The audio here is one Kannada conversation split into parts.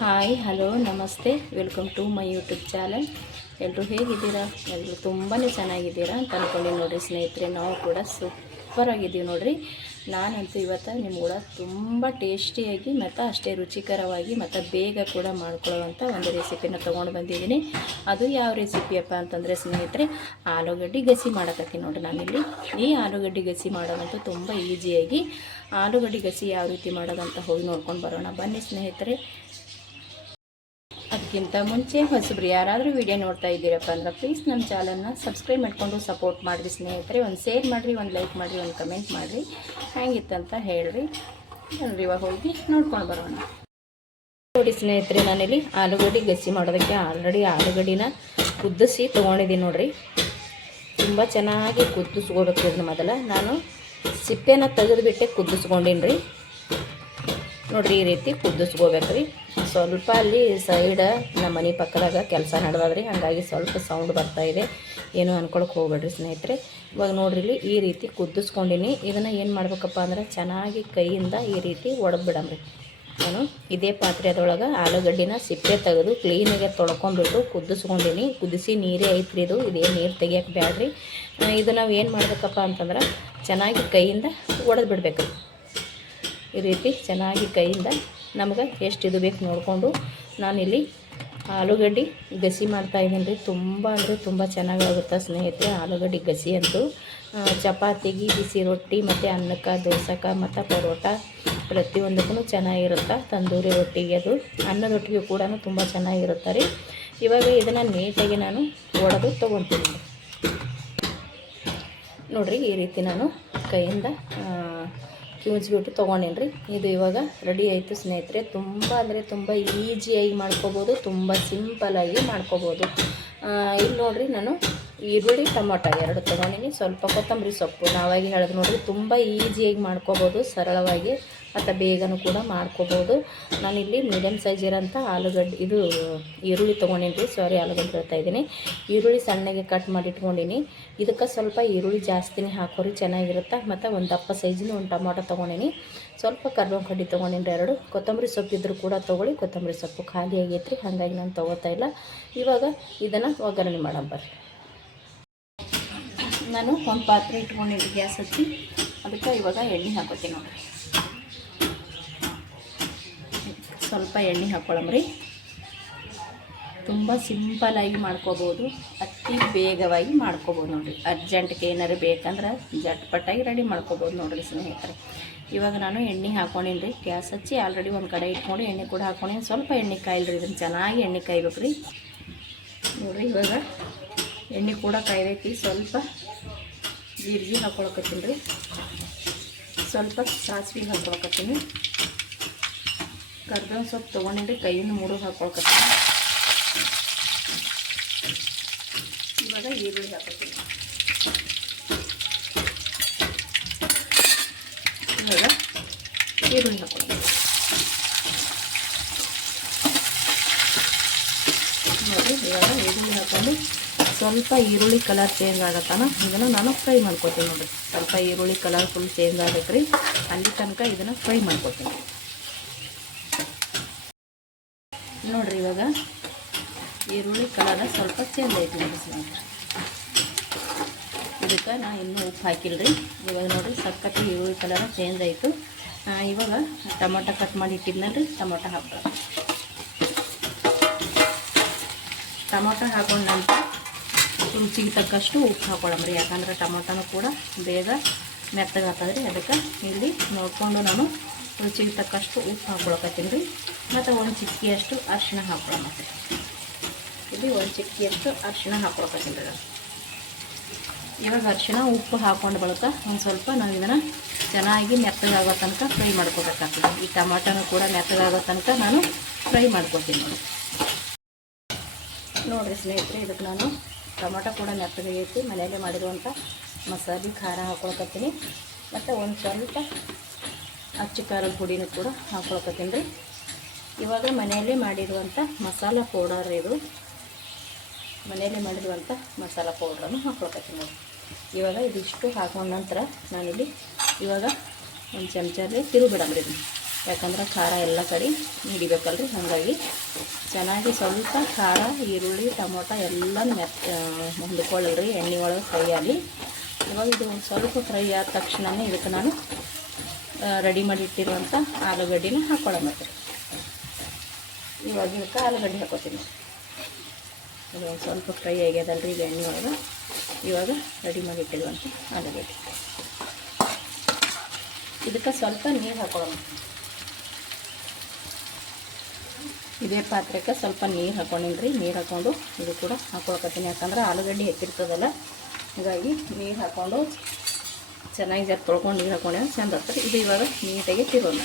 ಹಾಯ್ ಹಲೋ ನಮಸ್ತೆ welcome to my YouTube channel. ಎಲ್ಲರೂ ಹೇಗಿದ್ದೀರಾ? ಎಲ್ಲರೂ ತುಂಬಾ ಚೆನ್ನಾಗಿದ್ದೀರಾ ಅಂತ ಅಂದ್ಕೊಂಡು ನೋಡಿರಿ ಸ್ನೇಹಿತರೆ, ನಾವು ಕೂಡ ಸೂಪರಾಗಿದ್ದೀವಿ ನೋಡಿರಿ. ನಾನಂತೂ ಇವತ್ತು ನಿಮ್ಮ ಕೂಡ ತುಂಬ ಟೇಸ್ಟಿಯಾಗಿ ಮತ್ತು ಅಷ್ಟೇ ರುಚಿಕರವಾಗಿ ಮತ್ತು ಬೇಗ ಕೂಡ ಮಾಡ್ಕೊಳ್ಳೋವಂಥ ಒಂದು ರೆಸಿಪಿನ ತೊಗೊಂಡು ಬಂದಿದ್ದೀನಿ. ಅದು ಯಾವ ರೆಸಿಪಿಯಪ್ಪ ಅಂತಂದರೆ ಸ್ನೇಹಿತರೆ, ಆಲೂಗಡ್ಡೆ ಗಸಿ ಮಾಡಕತ್ತೀನಿ ನೋಡಿರಿ. ನಾನಿಲ್ಲಿ ಈ ಆಲೂಗಡ್ಡೆ ಗಸಿ ಮಾಡೋದಂತೂ ತುಂಬ ಈಸಿಯಾಗಿ ಆಲೂಗಡ್ಡೆ ಗಸಿ ಯಾವ ರೀತಿ ಮಾಡೋದಂತ ಹೋಗಿ ನೋಡ್ಕೊಂಡು ಬರೋಣ ಬನ್ನಿ ಸ್ನೇಹಿತರೆ. ಅದಕ್ಕಿಂತ ಮುಂಚೆ ಹೊಸಬ್ರು ಯಾರಾದರೂ ವಿಡಿಯೋ ನೋಡ್ತಾ ಇದ್ದೀರಪ್ಪ ಅಂದ್ರೆ ಪ್ಲೀಸ್ ನಮ್ಮ ಚಾನಲ್ನ ಸಬ್ಸ್ಕ್ರೈಬ್ ಮಾಡಿಕೊಂಡು ಸಪೋರ್ಟ್ ಮಾಡಿರಿ ಸ್ನೇಹಿತರೆ. ಒಂದು ಶೇರ್ ಮಾಡಿರಿ, ಒಂದು ಲೈಕ್ ಮಾಡಿರಿ, ಒಂದು ಕಮೆಂಟ್ ಮಾಡಿರಿ, ಹೇಗಿತ್ತಂತ ಹೇಳ್ರಿ. ಬನ್ರಿ ಇವಾಗ ಹೋಗಿ ನೋಡ್ಕೊಂಡು ಬರೋಣ. ನೋಡಿ ಸ್ನೇಹಿತರೆ, ನಾನಿಲ್ಲಿ ಆಲೂಗಡ್ಡೆ ಗಸಿ ಮಾಡೋದಕ್ಕೆ ಆಲ್ರೆಡಿ ಆಲೂಗಡ್ಡಿನ ಕುದಿಸಿ ತೊಗೊಂಡಿದ್ದೀನಿ ನೋಡಿರಿ. ತುಂಬ ಚೆನ್ನಾಗಿ ಕುದಿಸ್ಕೋಬೇಕು. ಇದನ್ನ ಮೊದಲ ನಾನು ಸಿಪ್ಪೆನ ತೆಗೆದುಬಿಟ್ಟೆ ಕುದಿಸ್ಕೊಂಡೀನಿ ರೀ. ನೋಡಿರಿ, ಈ ರೀತಿ ಕುದಿಸ್ಕೋಬೇಕು ರೀ. ಸ್ವಲ್ಪ ಅಲ್ಲಿ ಸೈಡ ನಮ್ಮ ಮನೆ ಪಕ್ಕದಾಗ ಕೆಲಸ ನಡೆದ್ರಿ, ಹಾಗಾಗಿ ಸ್ವಲ್ಪ ಸೌಂಡ್ ಬರ್ತಾಯಿದೆ, ಏನೂ ಅಂದ್ಕೊಳಕ್ಕೆ ಹೋಗ್ಬೇಡ್ರಿ ಸ್ನೇಹಿತರೆ. ಇವಾಗ ನೋಡ್ರಿ, ಈ ರೀತಿ ಕುದಿಸ್ಕೊಂಡಿನಿ. ಇದನ್ನು ಏನು ಮಾಡ್ಬೇಕಪ್ಪ ಅಂದ್ರೆ ಚೆನ್ನಾಗಿ ಕೈಯಿಂದ ಈ ರೀತಿ ಒಡೆದು ಬಿಡಮ್ರಿ. ನಾನು ಇದೇ ಪಾತ್ರೆದೊಳಗೆ ಆಲೂಗಡ್ಡಿನ ಸಿಪ್ಪೆ ತೆಗೆದು ಕ್ಲೀನಾಗೆ ತೊಳ್ಕೊಂಬಿಟ್ಟು ಕುದಿಸ್ಕೊಂಡಿನಿ. ಕುದಿಸಿ ನೀರೇ ಐತ್ರಿ ಇದು, ಇದೇ ನೀರು ತೆಗಿಯೋಕೆ ಬ್ಯಾಡ್ರಿ. ಇದು ನಾವು ಏನು ಮಾಡ್ಬೇಕಪ್ಪ ಅಂತಂದ್ರೆ ಚೆನ್ನಾಗಿ ಕೈಯಿಂದ ಒಡೆದು ಬಿಡ್ಬೇಕು. ಈ ರೀತಿ ಚೆನ್ನಾಗಿ ಕೈಯಿಂದ ನಮ್ಗೆ ಎಷ್ಟು ಇದು ಬೇಕು ನೋಡಿಕೊಂಡು ನಾನಿಲ್ಲಿ ಆಲೂಗಡ್ಡೆ ಗಸಿ ಮಾಡ್ತಾಯಿದ್ದೀನಿ ರೀ. ತುಂಬ ಅಂದರೆ ತುಂಬ ಚೆನ್ನಾಗಾಗುತ್ತೆ ಸ್ನೇಹಿತರೆ ಆಲೂಗಡ್ಡೆ ಗಸಿ ಅಂತೂ. ಚಪಾತಿಗೆ, ಬಿಸಿ ರೊಟ್ಟಿ ಮತ್ತು ಅನ್ನಕ್ಕೆ, ದೋಸೆಗೆ ಮತ್ತು ಪರೋಟ ಪ್ರತಿಯೊಂದಕ್ಕೂ ಚೆನ್ನಾಗಿರುತ್ತೆ. ತಂದೂರಿ ರೊಟ್ಟಿಗೆ, ಅದು ಅನ್ನದೊಟ್ಟಿಗೆ ಕೂಡ ತುಂಬ ಚೆನ್ನಾಗಿರುತ್ತೆ ರೀ. ಇವಾಗ ಇದನ್ನು ನೀಟಾಗಿ ನಾನು ಒಡೆದು ತೊಗೊತೀನಿ ನೋಡಿರಿ. ಈ ರೀತಿ ನಾನು ಕೈಯಿಂದ ಕಿವುಚ್ಬಿಟ್ಟು ತೊಗೊಂಡೇನಿ ರೀ. ಇದು ಇವಾಗ ರೆಡಿ ಆಯಿತು ಸ್ನೇಹಿತರೆ. ತುಂಬ ಅಂದರೆ ತುಂಬ ಈಸಿಯಾಗಿ ಮಾಡ್ಕೋಬೋದು, ತುಂಬ ಸಿಂಪಲಾಗಿ ಮಾಡ್ಕೋಬೋದು. ಇಲ್ಲಿ ನೋಡಿರಿ, ನಾನು ಈರುಳ್ಳಿ ಟೊಮೊಟೊ 2 ತೊಗೊಂಡಿನಿ, ಸ್ವಲ್ಪ ಕೊತ್ತಂಬರಿ ಸೊಪ್ಪು. ನಾವಾಗಿ ಹೇಳಿದ್ರು ನೋಡಿರಿ, ತುಂಬ ಈಸಿಯಾಗಿ ಮಾಡ್ಕೋಬೋದು, ಸರಳವಾಗಿ ಮತ್ತು ಬೇಗನೂ ಕೂಡ ಮಾಡ್ಕೋಬೋದು. ನಾನಿಲ್ಲಿ ಮೀಡಿಯಮ್ ಸೈಜ್ ಇರೋಂಥ ಇದು ಈರುಳ್ಳಿ ತೊಗೊಂಡೀನಿ ರೀ. ಸಾರಿ, ಆಲೂಗಡ್ಡೆ ಹೇಳ್ತಾಯಿದ್ದೀನಿ. ಈರುಳ್ಳಿ ಸಣ್ಣಗೆ ಕಟ್ ಮಾಡಿ ಇಟ್ಕೊಂಡಿನಿ. ಇದಕ್ಕೆ ಸ್ವಲ್ಪ ಈರುಳ್ಳಿ ಜಾಸ್ತಿನೇ ಹಾಕೋರಿ, ಚೆನ್ನಾಗಿರುತ್ತೆ. ಮತ್ತು ಒಂದು ದಪ್ಪ ಸೈಜಿನ ಒಂದು ಟೊಮೊಟೊ ತೊಗೊಂಡಿನಿ, ಸ್ವಲ್ಪ ಕರ್ಬೇವು ಕಡ್ಡಿ ತೊಗೊಂಡಿನಿ 2. ಕೊತ್ತಂಬರಿ ಸೊಪ್ಪು ಇದ್ದರೂ ಕೂಡ ತೊಗೊಳ್ಳಿ. ಕೊತ್ತಂಬರಿ ಸೊಪ್ಪು ಖಾಲಿ ಆಗೈತ್ರಿ, ಹಾಗಾಗಿ ನಾನು ತೊಗೋತಾ ಇಲ್ಲ. ಇವಾಗ ಇದನ್ನು ಒಗ್ಗರಣೆ ಮಾಡಂಬರ್ರಿ. ನಾನು ಒಂದು ಪಾತ್ರೆ ಇಟ್ಕೊಂಡಿದ್ದೆ ಗ್ಯಾಸ್ ಹಚ್ಚಿ, ಅದಕ್ಕೆ ಇವಾಗ ಎಣ್ಣೆ ಹಾಕೋತೀನಿ ನೋಡಿರಿ. ಸ್ವಲ್ಪ ಎಣ್ಣೆ ಹಾಕ್ಕೊಳ್ಳಮ್ರಿ. ತುಂಬ ಸಿಂಪಲಾಗಿ ಮಾಡ್ಕೋಬೋದು, ಅತಿ ಬೇಗವಾಗಿ ಮಾಡ್ಕೋಬೋದು ನೋಡಿರಿ. ಅರ್ಜೆಂಟ್ಗೆ ಏನಾರು ಬೇಕಂದ್ರೆ ಜಟ್ಪಟ್ಟಾಗಿ ರೆಡಿ ಮಾಡ್ಕೋಬೋದು ನೋಡಿರಿ ಸ್ನೇಹಿತರೆ. ಇವಾಗ ನಾನು ಎಣ್ಣೆ ಹಾಕ್ಕೊಂಡಿನಿ ರೀ. ಗ್ಯಾಸ್ ಹಚ್ಚಿ ಆಲ್ರೆಡಿ ಒಂದು ಕಡೆ ಇಟ್ಕೊಂಡು ಎಣ್ಣೆ ಕೂಡ ಹಾಕ್ಕೊಂಡಿನಿ. ಸ್ವಲ್ಪ ಎಣ್ಣೆ ಕಾಯಿಲ್ರಿ, ಇದನ್ನು ಚೆನ್ನಾಗಿ ಎಣ್ಣೆ ಕಾಯ್ಬೇಕು ರೀ ನೋಡಿರಿ. ಇವಾಗ ಎಣ್ಣೆ ಕೂಡ ಕಾಯ್ದೈತಿ. ಸ್ವಲ್ಪ ಜೀರಿಗೆ ಹಾಕ್ಕೊಳಕತ್ತೀನಿ ರೀ, ಸ್ವಲ್ಪ ಸಾಸಿವೆ ಹಾಕ್ಕೊಳಕತ್ತೀನಿ, ಕರ್ಬೇವಿನ ಸೊಪ್ಪು ತೊಗೊಂಡಿರಿ, ಕೈಯಿಂದ 3 ಹಾಕ್ಕೊಳಕತ್ತೀನಿ. ಇವಾಗ ಈರುಳ್ಳಿ ಹಾಕೋತೀನಿ. ಇವಾಗ ಈರುಳ್ಳಿ ಹಾಕ್ಕೊಳ್ತೀನಿ ನೋಡಿ. ಇವಾಗ ಈರುಳ್ಳಿ ಹಾಕೊಂಡು ಸ್ವಲ್ಪ ಈರುಳ್ಳಿ ಕಲರ್ ಚೇಂಜ್ ಆಗತ್ತಾನ ಇದನ್ನು ನಾನು ಫ್ರೈ ಮಾಡ್ಕೊತೀನಿ ನೋಡಿರಿ. ಸ್ವಲ್ಪ ಈರುಳ್ಳಿ ಕಲರ್ ಫುಲ್ ಚೇಂಜ್ ಆಗತ್ತೆ ರೀ, ಅಲ್ಲಿ ತನಕ ಇದನ್ನು ಫ್ರೈ ಮಾಡ್ಕೊತೀನಿ ನೋಡಿರಿ. ಇವಾಗ ಈರುಳ್ಳಿ ಕಲರ್ ಸ್ವಲ್ಪ ಚೇಂಜ್ ಆಯ್ತು ನೋಡಿ ಸ್ನೇಹಿತರೆ. ಇದಕ್ಕೆ ನಾನು ಇನ್ನೂ ಉಪ್ಪು ಹಾಕಿಲ್ರಿ. ಇವಾಗ ನೋಡಿರಿ, ಸಕ್ಕತ್ತು ಈರುಳ್ಳಿ ಕಲರ್ ಚೇಂಜ್ ಆಯಿತು. ಇವಾಗ ಟೊಮೊಟೊ ಕಟ್ ಮಾಡಿ ಇಟ್ಟಿದ್ನಲ್ರಿ, ಟೊಮೊಟೊ ಹಾಕೊಳ್ಳೋಣ. ಟೊಮೊಟೊ ಹಾಕೊಂಡ ನಂತರ ರುಚಿಗೆ ತಕ್ಕಷ್ಟು ಉಪ್ಪು ಹಾಕೊಳ್ಳಮ್ರಿ. ಯಾಕಂದ್ರೆ ಟೊಮೊಟೊನೂ ಕೂಡ ಬೇಗ ಮೆತ್ತಗಾಗ್ತದೆ ರೀ. ಅದಕ್ಕೆ ಇಲ್ಲಿ ನೋಡಿಕೊಂಡು ನಾನು ರುಚಿಗೆ ತಕ್ಕಷ್ಟು ಉಪ್ಪು ಹಾಕ್ಕೊಳಕತ್ತೀನಿ ರೀ. ಮತ್ತು ಒಂದು ಚಿಟಿಕೆಯಷ್ಟು ಅರಿಶಿಣ ಹಾಕ್ಕೊಳ್ಳೋಣ. ಇಲ್ಲಿ ಒಂದು ಚಿಟಿಕೆಯಷ್ಟು ಅರಿಶಿಣ ಹಾಕ್ಕೊಳಕತ್ತೀನಿ ರೀ. ಇವಾಗ ಅರಿಶಿಣ ಉಪ್ಪು ಹಾಕ್ಕೊಂಡು ಬಳಕ ಒಂದು ಸ್ವಲ್ಪ ನಾವು ಇದನ್ನು ಚೆನ್ನಾಗಿ ಮೆತ್ತಗಾಗೋ ತನಕ ಫ್ರೈ ಮಾಡ್ಕೋಬೇಕಾಗ್ತದೆ. ಈ ಟೊಮೊಟೊನೂ ಕೂಡ ಮೆತ್ತಗಾಗೋ ತನಕ ನಾನು ಫ್ರೈ ಮಾಡ್ಕೊತೀನಿ ನೋಡಿರಿ ಸ್ನೇಹಿತರೆ. ಇದಕ್ಕೆ ನಾನು ಟೊಮೊಟೊ ಕೂಡ ಮೆತ್ತಗೈತಿ, ಮನೆಯಲ್ಲೇ ಮಾಡಿರುವಂಥ ಮಸಾಲೆ ಖಾರ ಹಾಕ್ಕೊಳಕತ್ತೀನಿ. ಮತ್ತು ಒಂದು ಸ್ವಲ್ಪ ಅಚ್ಚು ಖಾರದ ಪುಡಿನೂ ಕೂಡ ಹಾಕ್ಕೊಳಕತ್ತೀನಿ ರೀ. ಇವಾಗ ಮನೆಯಲ್ಲೇ ಮಾಡಿರುವಂಥ ಮಸಾಲ ಪೌಡರ್ ಇದು, ಮನೆಯಲ್ಲೇ ಮಾಡಿರುವಂಥ ಮಸಾಲ ಪೌಡ್ರನ್ನು ಹಾಕ್ಕೊಳಕತ್ತೀನಿ ನೋಡಿ. ಇವಾಗ ಇದಿಷ್ಟು ಹಾಕೊಂಡ ನಂತರ ನಾನಿಲ್ಲಿ ಇವಾಗ ಒಂದು ಚಮಚಲ್ಲಿ ತಿರುಗಿಬಿಡಮ್ರಿ. ಯಾಕಂದ್ರೆ ಖಾರ ಎಲ್ಲ ಕಡೆ ಹಿಡಿಬೇಕಲ್ರಿ. ಹಾಗಾಗಿ ಚೆನ್ನಾಗಿ ಸ್ವಲ್ಪ ಖಾರ, ಈರುಳ್ಳಿ, ಟೊಮೊಟೊ ಎಲ್ಲನೂ ಹೊಂದ್ಕೊಳ್ಳಲ್ರಿ ಎಣ್ಣೆ ಒಳಗೆ ಫ್ರೈ ಆಗಲಿ. ಇವಾಗ ಇದು ಸ್ವಲ್ಪ ಫ್ರೈ ಆದ ತಕ್ಷಣವೇ ಇದಕ್ಕೆ ನಾನು ರೆಡಿ ಮಾಡಿ ಇಟ್ಟಿರುವಂಥ ಆಲೂಗಡ್ಡಿನ ಹಾಕ್ಕೊಳ್ಳೋಣ. ಇವಾಗ ಇದಕ್ಕೆ ಆಲೂಗಡ್ಡೆ ಹಾಕೋತೀನಿ. ಇದು ಒಂದು ಸ್ವಲ್ಪ ಫ್ರೈ ಆಗ್ಯದಲ್ರಿ ಇದು ಎಣ್ಣೆ ಒಳಗೆ. ಇವಾಗ ರೆಡಿ ಮಾಡಿ ಇಟ್ಟಿರುವಂಥ ಆಲೂಗಡ್ಡೆ ಇದಕ್ಕೆ ಸ್ವಲ್ಪ ನೀರು ಹಾಕೊಳ್ಳೋಣ. ಇದೇ ಪಾತ್ರೆಗೆ ಸ್ವಲ್ಪ ನೀರು ಹಾಕೊಂಡಿನ್ರಿ. ನೀರು ಹಾಕ್ಕೊಂಡು ಇದು ಕೂಡ ಹಾಕೊಳಕತ್ತೀನಿ, ಯಾಕಂದ್ರೆ ಆಲೂಗಡ್ಡೆ ಹೆಚ್ಚಿರ್ತದಲ್ಲ. ಹೀಗಾಗಿ ನೀರು ಹಾಕ್ಕೊಂಡು ಚೆನ್ನಾಗಿ ಜರ ತೊಳ್ಕೊಂಡು ನೀರು ಹಾಕೊಂಡೆ ಚೆಂದ ಆಗ್ತದೆ. ಇದು ಇವಾಗ ನೀಟಾಗಿ ತಿರೋಣ.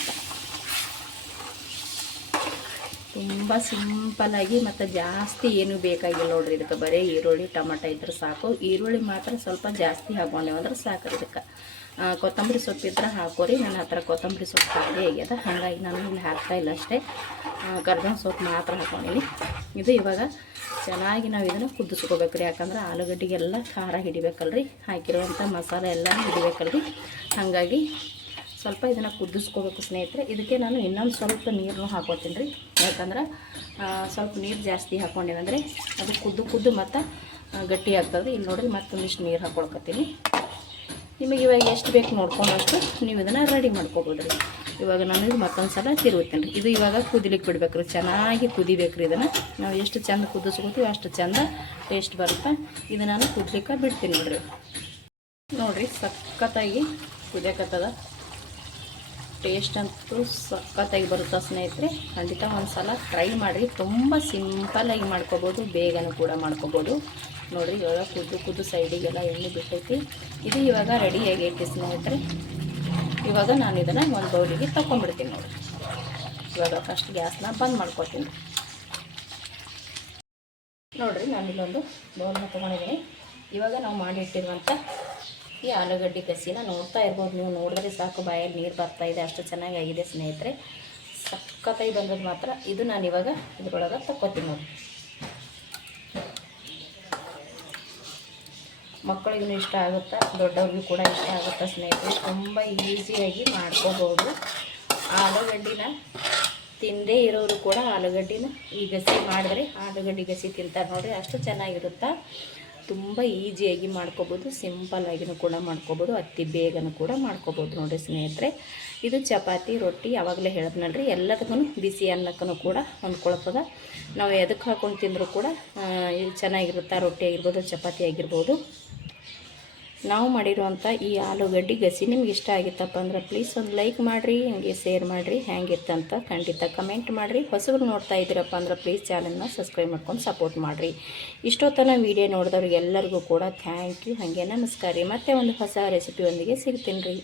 ತುಂಬ ಸಿಂಪಲ್ಲಾಗಿ ಮತ್ತು ಜಾಸ್ತಿ ಏನೂ ಬೇಕಾಗಿಲ್ಲ ನೋಡ್ರಿ. ಇದಕ್ಕೆ ಬರೀ ಈರುಳ್ಳಿ ಟೊಮಟೊ ಇದ್ರೆ ಸಾಕು. ಈರುಳ್ಳಿ ಮಾತ್ರ ಸ್ವಲ್ಪ ಜಾಸ್ತಿ ಹಾಕೊಂಡೇವು ಅಂದ್ರೆ ಸಾಕು. ಇದಕ್ಕೆ ಕೊತ್ತಂಬರಿ ಸೊಪ್ಪು ಇದ್ರೆ ಹಾಕೋರಿ. ನನ್ನ ಹತ್ರ ಕೊತ್ತಂಬರಿ ಸೊಪ್ಪು ಖಾಲಿ ಆಗ್ಯದ, ಹಾಗಾಗಿ ನಾನು ಇಲ್ಲಿ ಹಾಕ್ತಾಯಿಲ್ಲ ಅಷ್ಟೇ. ಕರ್ಬೇವಿನ ಸೊಪ್ಪು ಮಾತ್ರ ಹಾಕೊಂಡಿನಿ. ಇದು ಇವಾಗ ಚೆನ್ನಾಗಿ ನಾವು ಇದನ್ನು ಕುದಿಸ್ಕೋಬೇಕ್ರಿ, ಯಾಕಂದ್ರೆ ಆಲೂಗಡ್ಡೆಗೆಲ್ಲ ಖಾರ ಹಿಡಿಬೇಕಲ್ರಿ, ಹಾಕಿರುವಂಥ ಮಸಾಲೆ ಎಲ್ಲ ಹಿಡಿಬೇಕಲ್ರಿ. ಹಾಗಾಗಿ ಸ್ವಲ್ಪ ಇದನ್ನು ಕುದಿಸ್ಕೋಬೇಕು ಸ್ನೇಹಿತರೆ. ಇದಕ್ಕೆ ನಾನು ಇನ್ನೊಂದು ಸ್ವಲ್ಪ ನೀರನ್ನು ಹಾಕೋತೀನಿ ರೀ, ಯಾಕಂದ್ರೆ ಸ್ವಲ್ಪ ನೀರು ಜಾಸ್ತಿ ಹಾಕ್ಕೊಂಡೇವಂದರೆ ಅದು ಕುದ್ದು ಮತ್ತು ಗಟ್ಟಿ ಆಗ್ತದೆ. ಇಲ್ಲಿ ನೋಡಿರಿ ಮತ್ತೊಂದಿಷ್ಟು ನೀರು ಹಾಕ್ಕೊಳ್ಕತ್ತೀನಿ. ನಿಮಗೆ ಇವಾಗ ಎಷ್ಟು ಬೇಕು ನೋಡ್ಕೊಂಡಷ್ಟು ನೀವು ಇದನ್ನು ರೆಡಿ ಮಾಡ್ಕೊಬೋದು ರೀ. ಇವಾಗ ನಾನು ಇದು ಮತ್ತೊಂದು ಸಲ ತಿರುಗುತ್ತೇನೆ ರೀ. ಇದು ಇವಾಗ ಕುದಿಲಿಕ್ಕೆ ಬಿಡ್ಬೇಕು ರೀ, ಚೆನ್ನಾಗಿ ಕುದಿಬೇಕು ರೀ. ಇದನ್ನು ನಾವು ಎಷ್ಟು ಚೆಂದ ಕುದಿಸ್ಕೋತೀವಿ ಅಷ್ಟು ಚೆಂದ ಟೇಸ್ಟ್ ಬರುತ್ತೆ. ಇದು ನಾನು ಕುದಿಲಿಕ್ಕೆ ಬಿಡ್ತೀನಿ ನೋಡಿರಿ. ಸಖತ್ತಾಗಿ ಕುದಿಯಕತ್ತದ. ಟೇಸ್ಟ್ ಅಂತೂ ಸಖತ್ತಾಗಿ ಬರುತ್ತೆ ಸ್ನೇಹಿತರೆ. ಖಂಡಿತ ಒಂದು ಸಲ ಟ್ರೈ ಮಾಡಿರಿ. ತುಂಬ ಸಿಂಪಲ್ಲಾಗಿ ಮಾಡ್ಕೊಬೋದು, ಬೇಗನೂ ಕೂಡ ಮಾಡ್ಕೊಬೋದು. ನೋಡಿರಿ ಇವಾಗ ಕುದ್ದು ಸೈಡಿಗೆಲ್ಲ ಎಣ್ಣೆ ಬಿಟ್ಟೈತಿ. ಇದು ಇವಾಗ ರೆಡಿ ಆಗೈತಿ ಸ್ನೇಹಿತರೆ. ಇವಾಗ ನಾನು ಇದನ್ನು ಒಂದು ಬೌಲಿಗೆ ತಗೊಂಡ್ಬಿಡ್ತೀನಿ ನೋಡಿ. ಇವಾಗ ಫಸ್ಟ್ ಗ್ಯಾಸ್ನ ಬಂದ್ ಮಾಡ್ಕೊತೀನಿ ನೋಡಿರಿ. ನಾನು ಇಲ್ಲೊಂದು ಬೌಲ್ನ ತೊಗೊಂಡಿದ್ದೀನಿ. ಇವಾಗ ನಾವು ಮಾಡಿಟ್ಟಿರುವಂಥ ಈ ಆಲೂಗಡ್ಡೆ ಕಸಿನ ನೋಡ್ತಾ ಇರ್ಬೋದು ನೀವು. ನೋಡಿದ್ರೆ ಸಾಕು ಬಾಯಲ್ಲಿ ನೀರು ಬರ್ತಾಯಿದೆ, ಅಷ್ಟು ಚೆನ್ನಾಗಿ ಆಗಿದೆ ಸ್ನೇಹಿತರೆ. ಸಖತ್ತಾಗಿ ಬಂದದ್ದು ಮಾತ್ರ. ಇದು ನಾನು ಇವಾಗ ಇದ್ರೊಳಗೆ ತಕ್ಕೊತೀನಿ ನೋಡಿ. ಮಕ್ಕಳಿಗೂ ಇಷ್ಟ ಆಗುತ್ತೆ, ದೊಡ್ಡವ್ರಿಗೂ ಕೂಡ ಇಷ್ಟ ಆಗುತ್ತೆ ಸ್ನೇಹಿತರೆ. ತುಂಬ ಈಸಿಯಾಗಿ ಮಾಡ್ಕೋಬೋದು. ಆಲೂಗಡ್ಡಿನ ತಿಂದೇ ಇರೋರು ಕೂಡ ಆಲೂಗಡ್ಡಿನ ಈ ಗಸಿ ಮಾಡಿದ್ರೆ ಆಲೂಗಡ್ಡೆ ಗಸಿ ತಿಂತಾರೆ ನೋಡಿರಿ, ಅಷ್ಟು ಚೆನ್ನಾಗಿರುತ್ತೆ. ತುಂಬ ಈಸಿಯಾಗಿ ಮಾಡ್ಕೋಬೋದು, ಸಿಂಪಲ್ಲಾಗಿನೂ ಕೂಡ ಮಾಡ್ಕೋಬೋದು, ಅತಿ ಬೇಗನೂ ಕೂಡ ಮಾಡ್ಕೋಬೋದು ನೋಡಿರಿ ಸ್ನೇಹಿತರೆ. ಇದು ಚಪಾತಿ ರೊಟ್ಟಿ ಯಾವಾಗಲೇ ಹೇಳಿದ್ನಲ್ರಿ, ಎಲ್ಲದಕ್ಕೂ ಬಿಸಿ ಅನ್ನಕ್ಕೂ ಕೂಡ ಹೊಂದ್ಕೊಳ್ತದೆ. ನಾವು ಎದಕ್ಕೆ ಹಾಕೊಂಡು ತಿಂದರೂ ಕೂಡ ಇದು ಚೆನ್ನಾಗಿರುತ್ತೆ. ರೊಟ್ಟಿ ಆಗಿರ್ಬೋದು, ಚಪಾತಿ ಆಗಿರ್ಬೋದು. ನಾವು ಮಾಡಿರುವಂಥ ಈ ಆಲೂಗಡ್ಡೆ ಗಸಿ ನಿಮ್ಗೆ ಇಷ್ಟ ಆಗಿತ್ತಪ್ಪ ಅಂದ್ರೆ ಪ್ಲೀಸ್ ಒಂದು ಲೈಕ್ ಮಾಡಿರಿ, ಹಂಗೆ ಶೇರ್ ಮಾಡಿರಿ. ಹೆಂಗಿತ್ತಂತ ಖಂಡಿತ ಕಮೆಂಟ್ ಮಾಡಿರಿ. ಹೊಸಬ್ರು ನೋಡ್ತಾ ಇದ್ದೀರಪ್ಪ ಅಂದ್ರೆ ಪ್ಲೀಸ್ ಚಾನಲ್ನ ಸಬ್ಸ್ಕ್ರೈಬ್ ಮಾಡ್ಕೊಂಡು ಸಪೋರ್ಟ್ ಮಾಡಿರಿ. ಇಷ್ಟೊತ್ತನ ವೀಡಿಯೋ ನೋಡಿದವ್ರಿಗೆ ಎಲ್ಲರಿಗೂ ಕೂಡ ಥ್ಯಾಂಕ್ ಯು. ಹಾಗೆ ನಮಸ್ಕಾರ ರೀ. ಮತ್ತೆ ಒಂದು ಹೊಸ ರೆಸಿಪಿಯೊಂದಿಗೆ ಸಿಗ್ತೀನಿ ರೀ.